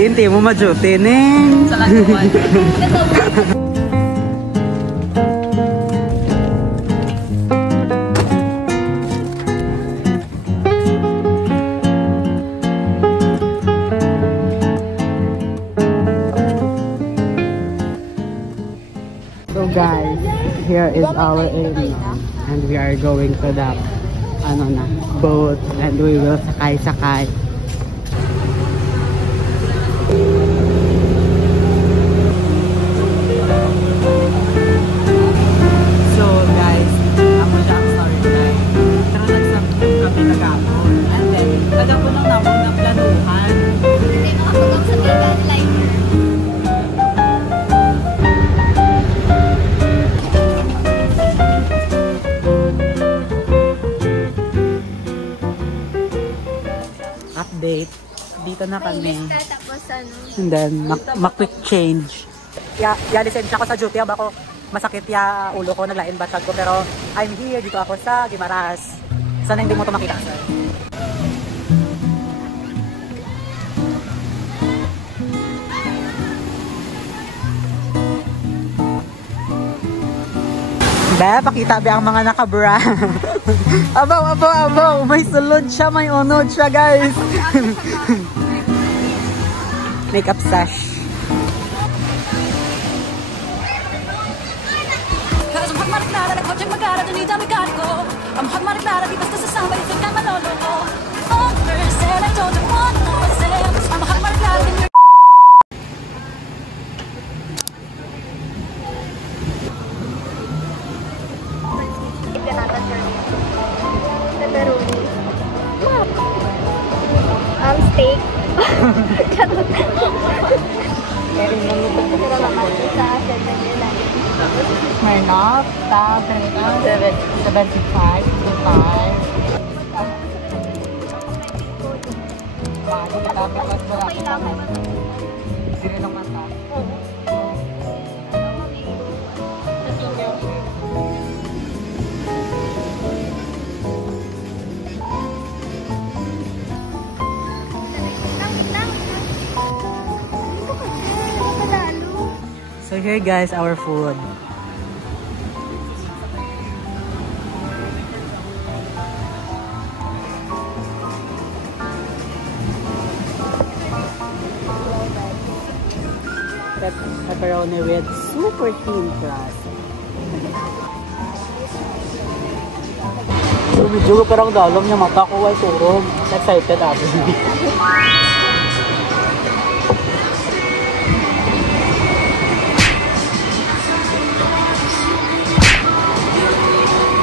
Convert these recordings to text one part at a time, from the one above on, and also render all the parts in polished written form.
Hindi mo majutin eh. So guys, here is our area and we are going to the boat and we will sakay. So guys, ako siya ang story guys. Pero nagsabong kami nag-apon. And then, nagapon ng nawag ng planuhan. Hindi makapagam sa Vegan Liner. Update. Dito na kami. Tapos ano? And then, quick change. Lisensya ko sa duty. Bako masakit ya ulo ko, naglain batag ko. Pero I'm here. Dito ako sa Guimaras. Sana hindi mo ito makita, sir. Pakita ba ang mga nakabra? Abaw. May sulod siya, may unod siya, guys. Makeup sash. Pepperoni. Steak. Smirnoff, tab, 75, 25. Siri lang mata. So here guys, our food. Pepperoni with super thin crust. Medyo parang dalom niya mata ko ay turog. Excited ako.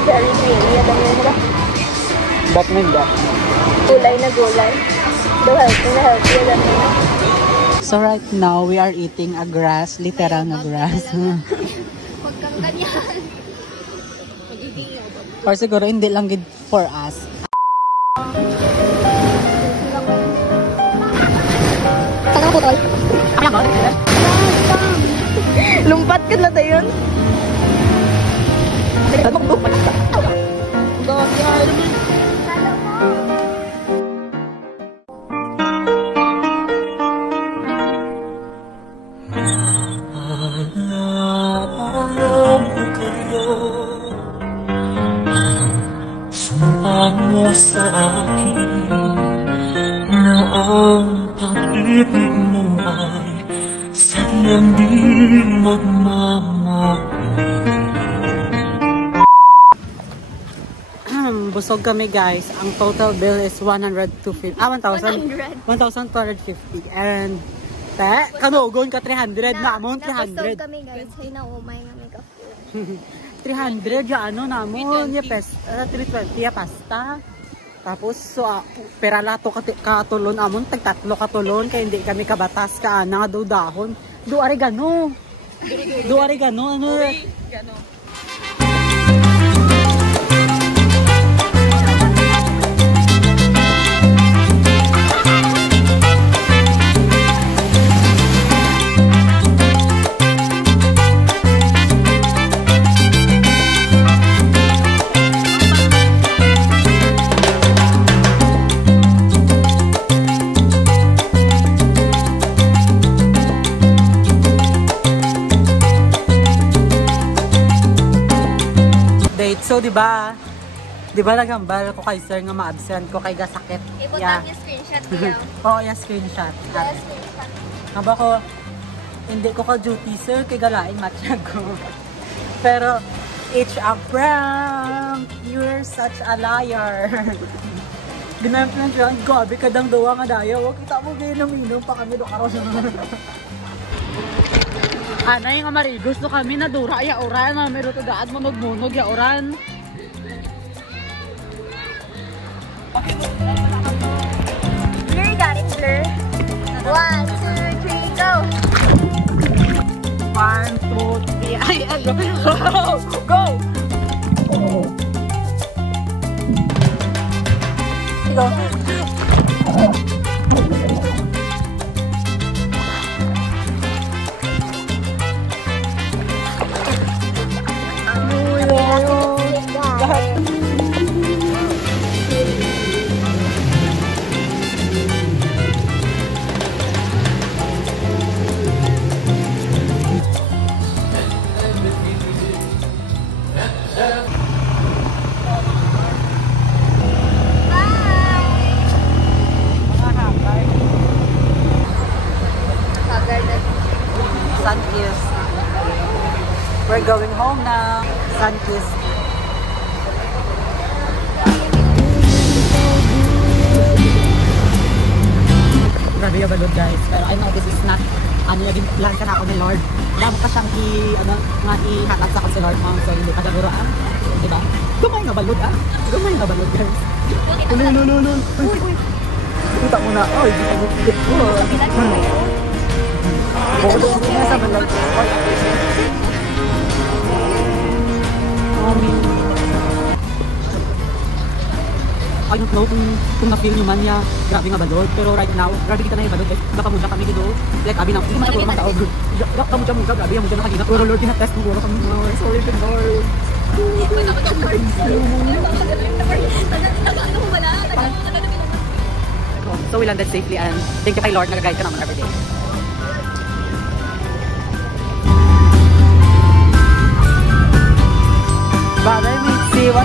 Very creamy. Alam mo ba? Ba't may that? Gulay na gulay. Healthy na healthy. Alam mo na. So right now, we are eating a grass, literal na grass. Huwag kang ganyan. Or siguro hindi lang good for us. Saan po tol? Lumpat ka na tayo yun. Mo sa akin na ang pag-ibig mo ay sadyang di magmamahal. Busog kami guys. Ang total bill is 1,250. 1,250. And Te, kanugon ka 300 namon, Napustog 300. kami guys. Ay, naumay nga may ka-food. 300 ya ano namon, ya pesta, 320 ya pasta. Tapos so pera lato katulon amon tag tatlo katulon kay hindi kami kabatas ka ana nga dahon. Do oregano. Do oregano ano? Gano. So, di ba nagambal ko kay sir nga ma-absent ko kay gasakit. Ibutang Yeah. yung screenshot niya. Oo, yeah, screenshot. Yes, screenshot. Haba ko, hindi ko ka-duty sir, kay galain matchag ko. Pero, it's a prank! You're such a liar! Ginamit lang siya, gabi ka dang dawa nga daya. Huwag kita mo ginom-inom pa kami doon araw siya. Anay nga mari, gusto kami na dura ya oran, meron to daad munog-munog ya oran. Blur, galing blur. 1, 2, 3, go! 1, 2, 3, ay, go! Go! Go! Sunkiss. We're going home now. Sunkiss. Grabe yung balod guys. Pero I know this is not ano yung plan ka na ako ni Lord. Damo ka siyang ihatag sa si Lord mo. So hindi ka naguraan. Diba? Gumay nga balod ah. Gumay nga balod guys. No. Kita mo na. Ay, dito mo. Bodo ko na sa balod. I don't know kung na-feel nyo man niya, grabe nga balod. Pero right now, grabe kita na yung balod. Baka muna kami dito. Like, abi na, hindi man ako naman taog. Baka muna muna, grabe yung muna nakagina. Pero Lord, kinatest mo muna kami muna. Sorry, Lord. So we landed safely and thank you kay Lord, nag-guide ka naman everyday. Bye, we see what